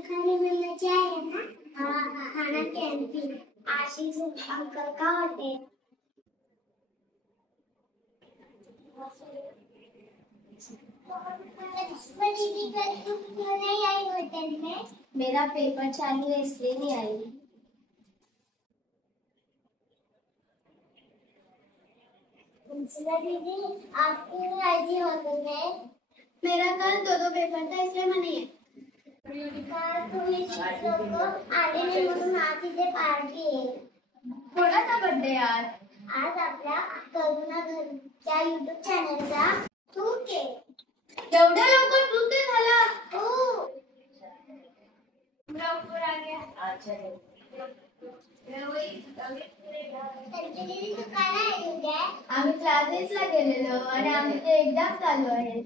खाने में मजा आया ना। हाँ खाना कैंटीन आशीष अंकल का होते। दीदी क्यों नहीं आई होटल में? मेरा पेपर चालू है इसलिए नहीं आई। दीदी आप क्यों नहीं आई थी होटल में? मेरा कल दो पेपर था इसलिए मैं नहीं आई। तुम्ही लोक आले नाही म्हणून आज इथे पार्टी आहे। कोणाचा बर्थडे आज? आज आपल्या करुणा घरच्या YouTube चॅनलचा तू के एवढ्या लवकर तू ते झाला? हो लवकर आ गया। अच्छा आम्ही क्लासेसला गेलेलो आणि आमचे एक्झाम चालू आहे।